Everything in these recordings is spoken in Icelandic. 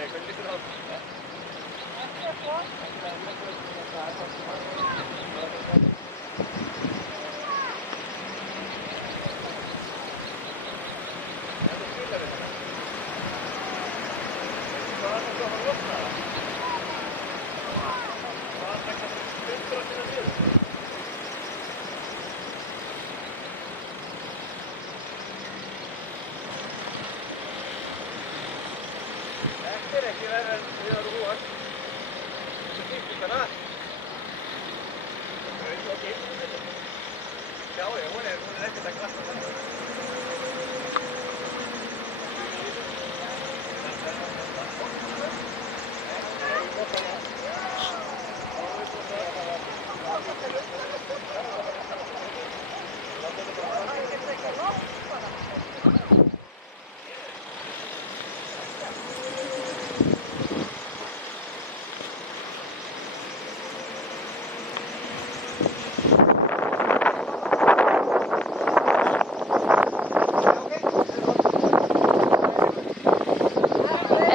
Hvernig lítur það á þetta? Ekki er gott. Þetta er ekki verið en við erum húast. Þetta er dýpist hana. Það er ekki á geiminu þetta. Já, hún er ekkert að glasta þetta.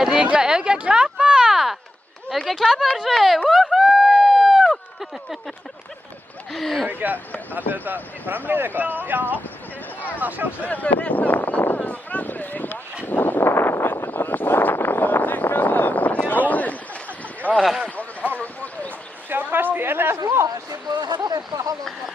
Ef ekki að klappa! Ef ekki að klappa þessu! Wúhú! Ef ekki að, hafði þetta framleiðið eitthvað? Já, það sjálfsögðu þetta er rétt að framleiða eitthvað. Þetta er bara stærstu að tekka það. Stróðin. Sjá hvað stél eða flott. Það sé búið að hella eitthvað hálfum.